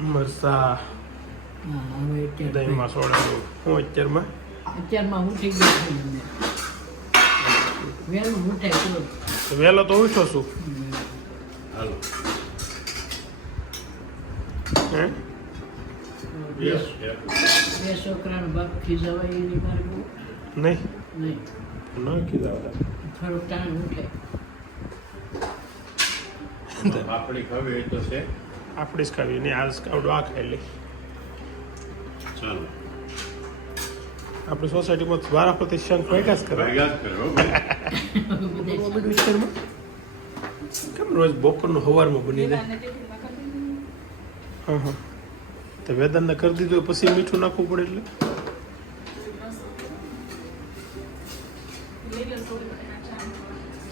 મરસા દહીંમાં સોડાનું હું અત્યારમાં ઉઠી ગયો છું વહેલું ઉઠે વહેલો તો ઉઠો છું હાલો હે બે છોકરાનો બાપ ખીજાવાય એની મારે બહુ નહીં નહીં ન કીધા થોડુંક ટાણ ઉઠે આપણી ખવી તો છે આપણી જ ખાવી નહીં આજ કાવડો આ ખાઈ લે ચાલો આપણી સોસાયટીમાં વારા પ્રતિ શંખ વાગ્યા જ કરે વાગ્યા જ કરો વિસ્તારમાં કેમ રોજ બપોરનું સવારમાં બની જાય હા હા તો વેદાંતને કરી દીધું પછી મીઠું નાખવું પડે એટલે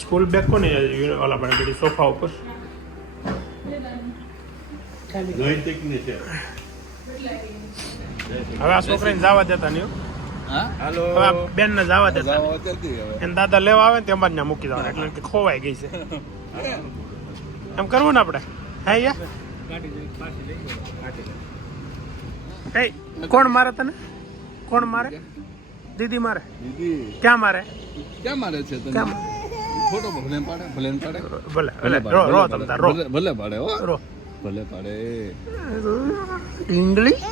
સ્કૂલ બેગ કોને ઓલા પડે બધી સોફા ઉપર નૈતિકની છે હવે આ છોકરાને જવા દેતા નહીં હાલો હવે આ બેનને જવા દેતા એને દાદા લેવા આવે ને તેમાં જ ના મૂકી દેવાના એટલે કે ખોવાઈ ગઈ છે એમ કરવું ને આપણે હા યા એ કોણ મારે તને કોણ મારે દીદી મારે ક્યાં મારે ક્યાં મારે છે તને ક્યાં ફોટો ભલે પાડે ભલે ભલે રો રો તમ તાર રો ભલે પાડે હો રો ભલે પાડે ઇંગ્લિશ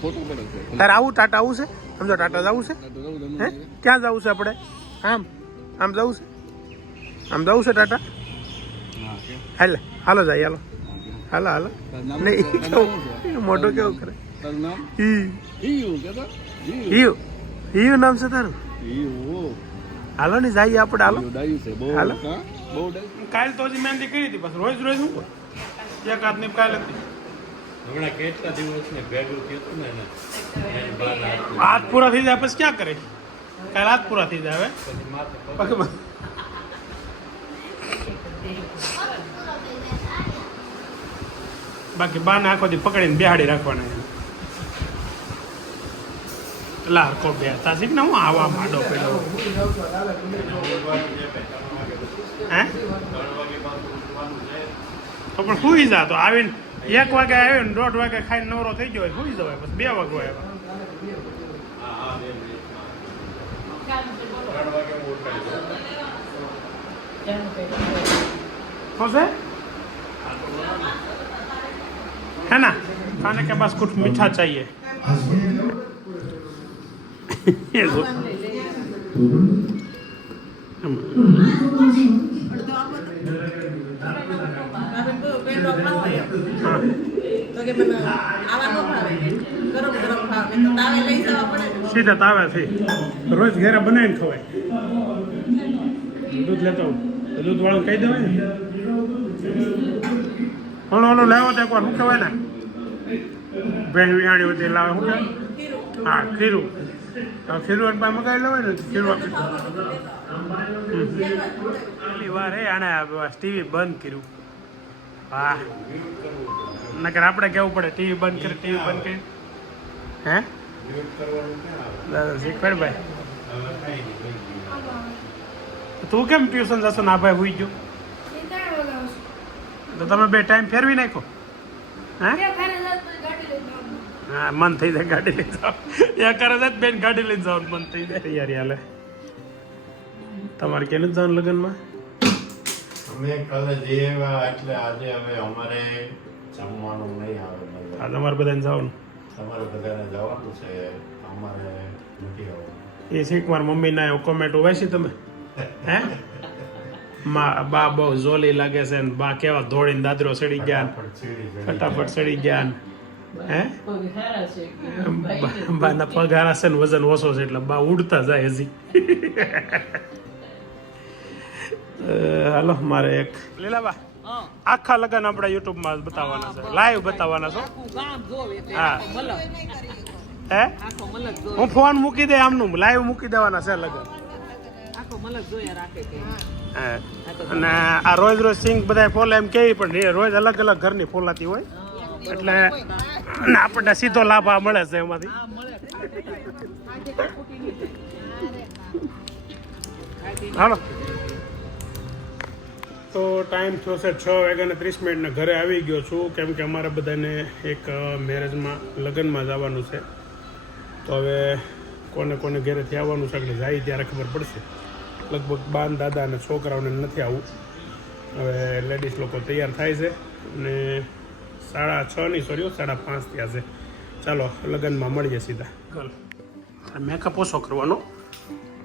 ફોટો પડે છે તારે આવું ટાટા આવું છે સમજો ટાટા જવું છે હે ક્યાં જવું છે આપણે આમ આમ જવું છે આમ જવું છે ટાટા હાલે હાલો જાય હાલો હાલો હાલો નહીં મોટો કેવું કરે તારું નામ ઈ ઈયુ કેતો ઈયુ ઈયુ નામ છે તારું ઈયુ હાલો ને જઈએ આપણે હાલો ડાયું છે બહુ હાલો. હા બહુ ડાયું કાલ તો હજી મહેંદી કરી હતી બસ રોજ રોજ શું કર એક હાથની કાલ હતી હમણાં કેટલા દિવસને ભેગું થયું હતું ને એને બાર હાથ પૂરા થઈ જાય પછી ક્યાં કરે કાલ હાથ પૂરા થઈ જાય હવે પછી માથે પગમાં બાકી બાને આખો દી પકડીને બેહાડી રાખવાના લા કો બે તાસીક ને હું આવા માડો પેલો હે તો પણ સુઈ જા તો આવીને 1 વાગે આવ્યો ને 1:30 વાગે ખાઈને નવરો થઈ ગયો હોય સુઈ જવાય બસ 2 વાગે આવ્યા हो से है ना खाने के बाद कुछ मीठा चाहिए સીધા તાવે થી રોજ ઘરે બનાવીને ખવાય દૂધ લેતો દૂધ વાળું કહી દેવાય ને ઓલો ઓલો લાવો તો એકવાર શું કહેવાય ને ભેણ વિહાણી બધી લાવે શું કહેવાય હા ખીરું ખીરું એક મગાવી લેવાય ને ખીરું પહેલી વાર હે આને ટીવી બંધ કર્યું વાહ નકર આપણે કેવું પડે ટીવી બંધ કરી ટીવી બંધ કરી હે દાદા શીખવાડ ભાઈ તું કેમ ટ્યુશન જશો ના ભાઈ હોઈ ગયો તો તમે બે ટાઈમ ફેરવી નાખો હે હા મન થઈ જાય ગાડી લઈ જાઓ એ કરે છે બેન ગાડી લઈ જાઓ મન થઈ જાય યાર હાલે તમારે કેને જવાનું લગ્નમાં અમે કાલે જઈએ એટલે આજે હવે અમારે જમવાનું નહીં આવે આ તમારે બધાને જવાનું તમારે બધાને જવાનું છે અમારે નથી આવવાનું એ શીખ માર મમ્મી ના કોમેન્ટો વાંચી તમે હે બા બહુ જોલી લાગે છે ને બા કેવા ધોળીને દાદરો સડી ગયા ફટાફટ સડી ગયા હે બાના પગ હારા છે ને વજન ઓછો છે એટલે બા ઉડતા જાય હજી હાલો મારે એક લીલાબા આખા લગન આપણા યુટ્યુબ માં બતાવવાના છે લાઈવ બતાવવાના છો હા હે હું ફોન મૂકી દે આમનું લાઈવ મૂકી દેવાના છે લગન અને આ રોજ રોજ સિંગ બધા ફોલે એમ કે પણ રોજ અલગ અલગ ઘરની ફોલાતી હોય એટલે આપણને સીધો લાભ આ મળે છે એમાંથી હાલો તો ટાઈમ થયો છે 6:30 ઘરે આવી ગયો છું, કેમ કે અમારે બધાને એક મેરેજમાં લગ્નમાં જવાનું છે. તો હવે કોને કોને ઘરેથી આવવાનું છે એટલે જાય ત્યારે ખબર પડશે. લગભગ બાન દાદા અને છોકરાઓને નથી આવવું. હવે લેડીઝ લોકો તૈયાર થાય છે અને 6:30 નહીં, સોરી 5:30 થયા છે. ચાલો લગ્નમાં મળીએ સીધા. ગલ મેકઅપ ઓછો કરવાનો,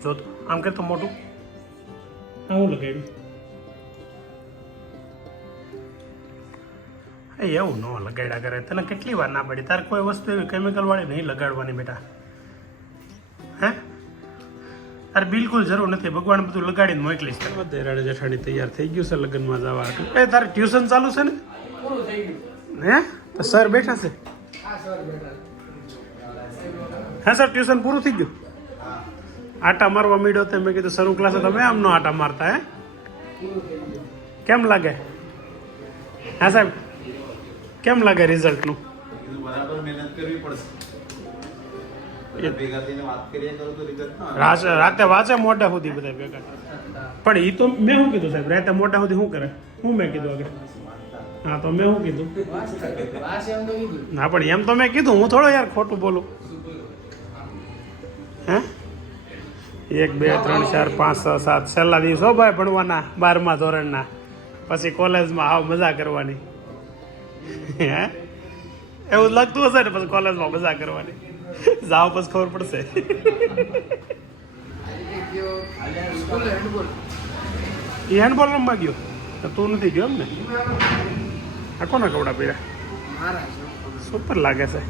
જો આમ કે તો મોટું હા હું લગાવી એવું ન લગાડ્યા કરે. તને કેટલી વાર ના પડી? તારે કોઈ વસ્તુ એવી કેમિકલ વાળી નહીં લગાડવાની બેટા. હે અરે બિલકુલ જરૂર નથી. ભગવાન બધું લગાડીને મોકલીશ. બધે રાડે જેઠાણી તૈયાર થઈ ગયું છે લગ્નમાં જવા. એ તારે ટ્યુશન ચાલુ છે ને? હે તો સર બેઠા છે? હા સર ટ્યુશન પૂરું થઈ ગયું? આટા મારવા માંડ્યો તો મેં કીધું શરૂ ક્લાસ તમે આમ નો આટા મારતા. હે કેમ લાગે? હા સાહેબ કેમ લાગે રિઝલ્ટનું? બરાબર મહેનત કરવી પડશે. ભેગા થઈને વાત કરીએ કરો તો રિઝલ્ટ રાતે વાંચે મોટા સુધી બધા ભેગા. પણ એ તો મેં શું કીધું સાહેબ? રાતે મોટા સુધી શું કરે? હું મેં કીધું આગળ? હા તો મેં શું કીધું? ના પણ એમ તો મેં કીધું. હું થોડો યાર ખોટું બોલું? હે 1 2 3 4 5 6 7 છેલ્લા દિવસો ભાઈ ભણવાના 12મા ધોરણના. પછી કોલેજમાં આવ મજા કરવાની. હે એવું લાગતું હશે ને? પછી કોલેજમાં મજા કરવાની. જાવ પછી ખબર પડશે. એ હેન્ડબોલ રમવા ગયો તો તું નથી ગયો એમ ને? આ કોના કપડા પહેર્યા? સુપર લાગે છે.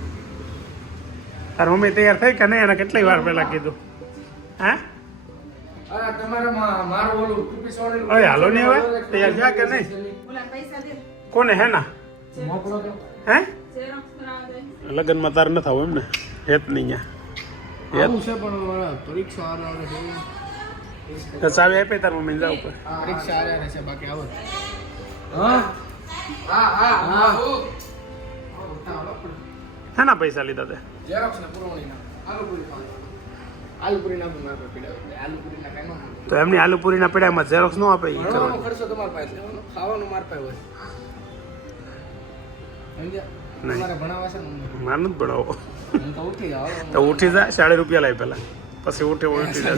તાર મમ્મી તૈયાર થઈ કે નહીં? એને કેટલી વાર પહેલા કીધું? હા અરે હાલો નહીં હવે તૈયાર થયા કે નહીં? કોને હે ના હે લગ્નમાં તાર નથી આવું એમ ને? હેત નહીં તો ચાવી આપે તાર મમ્મી જાવ ઉપર. હેના પૈસા લીધા તે? તો એમની આલુપુરી ના પેડામાં ઝેરોક્સ નો આપે? માર નથી ભણાવો તો ઉઠી જા. 40 રૂપિયા લાવી પેલા, પછી ઉઠી જા.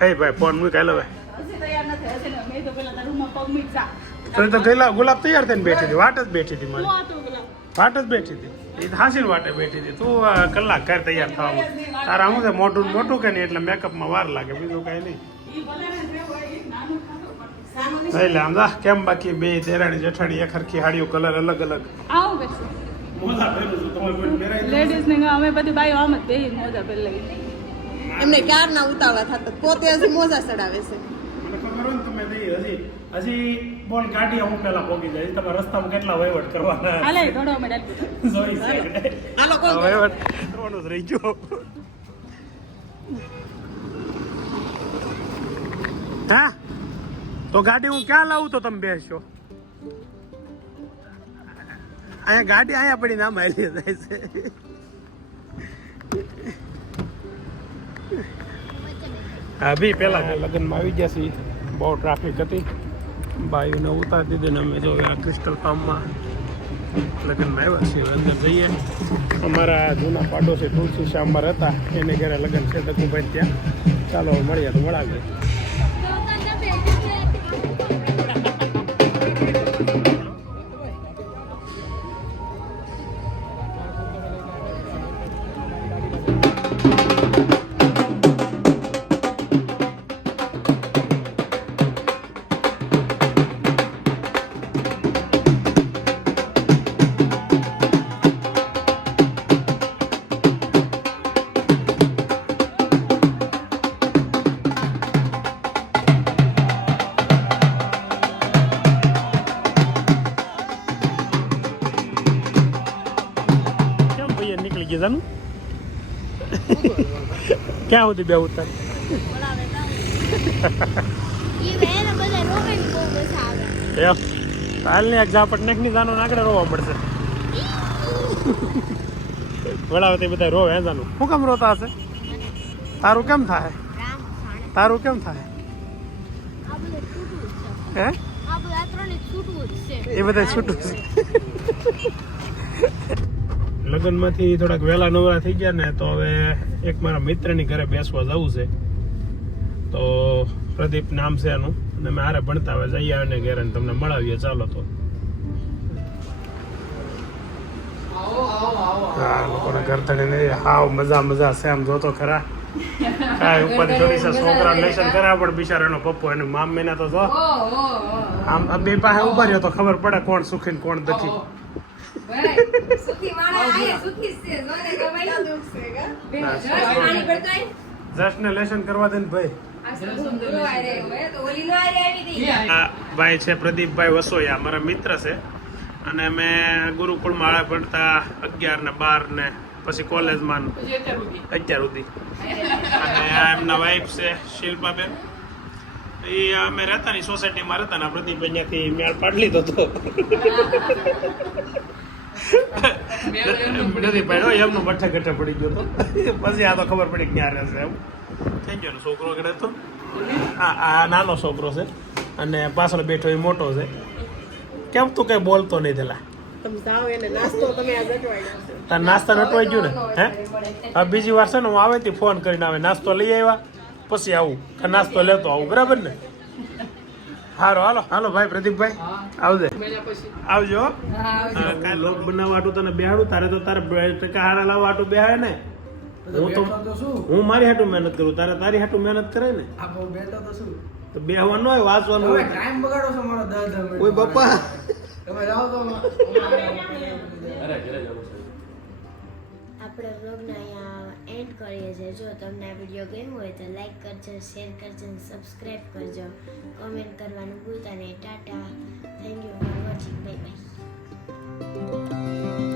એ ભાઈ ફોન મૂક હાલો. તો ગુલાબ તૈયાર થઈને બેઠી હતી, વાટ જ બેઠી હતી. મારી વાટ જ બેઠી હતી. એ હાસીન વાટે બેઠી હતી. તું કલાક કર તૈયાર થવામાં. તારા શું છે મોટું મોટું કે નહીં એટલે મેકઅપમાં વાર લાગે, બીજું કઈ નહીં. એટલે આમ જા કેમ બાકી બે દેરાણી જેઠાણી એક હરખી હાડીઓ કલર અલગ અલગ. લેડીઝ ને અમે બધી બાઈઓ આમ જ બેહી મોજા પહેરી લઈ. એમને ક્યાર ના ઉતાવળા થતા, પોતે હજી મોજા ચડાવે છે. મને ખબર હોય ને તમે હજી બોલ ગાડી હું પેલા પોગી જાય. તમે રસ્તામાં કેટલા વહીવટ કરવાના? હાલે થોડો મેડલ જોઈ છે હાલો કોણ વહીવટ કરવાનો જ રહી ગયો. હા તો ગાડી હું ક્યાં લાવું તો તમે બેસશો? અહીંયા ગાડી અહીંયા પડી ના મારી જાય છે. હા ભી પેલા લગ્નમાં આવી ગયા છીએ. બહુ ટ્રાફિક હતી. બાઈઓને ઉતારી દીધી ને અમે જો આ ક્રિસ્ટલ ફાર્મમાં લગ્નમાં આવ્યા છીએ. અંદર જઈએ. અમારા જૂના પાડોશી તુલસી શ્યામમાં હતા, એને ઘરે લગ્ન છે દકુભાઈ ત્યાં. ચાલો મળીએ તો મળાવીએ. ક્યાં સુધી બે ઉતાર? એમ હાલની એક ઝાપટ નાખની જાનું આગળ રોવા પડશે. વડાવે તે બધા રોવે જાનું. શું કામ રોતા હશે? તારું કેમ થાય? તારું કેમ થાય આ બધું છૂટું જ છે હે આ બધા ત્રણે છૂટું જ છે એ બધા છૂટું છે લગ્નમાંથી થોડાક વહેલા નવરા થઈ ગયા ને તો હવે એક મારા મિત્રની ઘરે બેસવા જવું છે તો પ્રદીપ નામ છે એનું અને અમે હારે ભણતા હવે જઈએ અને ઘેર અને તમને મળાવીએ ચાલો તો હા લોકોના ઘર તળે હાવ મજા મજા છે આમ જોતો ખરા કાંઈ ઉપર થોડી છોકરા લેશન કરા પણ બિચારાનો પપ્પો એનું મામ મહિના તો જો આમ બે પાસે ઉભા રહ્યો તો ખબર પડે કોણ સુખી ને કોણ દુખી જશને લેશન કરવા દે ને ભાઈ આ ભાઈ છે પ્રદીપભાઈ વસોયા મારા મિત્ર છે અને અમે ગુરુકુળમાં આળા ભણતા 11 ને 12 ને પછી કોલેજમાં અત્યાર સુધી અને આ એમના વાઈફ છે શિલ્પાબેન એ અમે રહેતા ની સોસાયટીમાં રહેતા ને પ્રદીપભાઈ ત્યાંથી મેળ પાડી લીધો હતો નથી પડ્યો એમનો બઠે ગઠે પડી ગયો હતો પછી આ તો ખબર પડી ક્યાં રહેશે એવું થઈ ગયો ને છોકરો કે તો આ નાનો છોકરો છે અને પાછળ બેઠો એ મોટો છે કેમ તું કઈ બોલતો નહીં થેલા તાર નાસ્તા નટવાઈ ગયું ને હે હવે બીજી વાર છે ને હું આવે તે ફોન કરીને આવે નાસ્તો લઈ આવ્યા પછી આવું કે નાસ્તો લેતો આવું બરાબર ને હારો હાલો હાલો ભાઈ પ્રદીપભાઈ આવજે આવજો કાંઈ લોક બનાવવા હાટું તને બેહાડું તારે તો તારે ટકા હારા લાવવા હાટું બેહાડે ને હું મારી હાટું મહેનત કરું તારે તારી હાટું મહેનત કરે ને તો બેહવાનું હોય વાંચવાનું હોય ટાઈમ બગાડો છો મારો 10 મિનિટ ઓય બાપા તમે જાઓ તો આપણે વ્લોગને અહીંયા એન્ડ કરીએ છીએ જો તમને આ વિડીયો ગમ્યો હોય તો લાઈક કરજો શેર કરજો અને સબસ્ક્રાઈબ કરજો કોમેન્ટ કરવાનું ભૂલતા નહીં Tata thank you for watching bye bye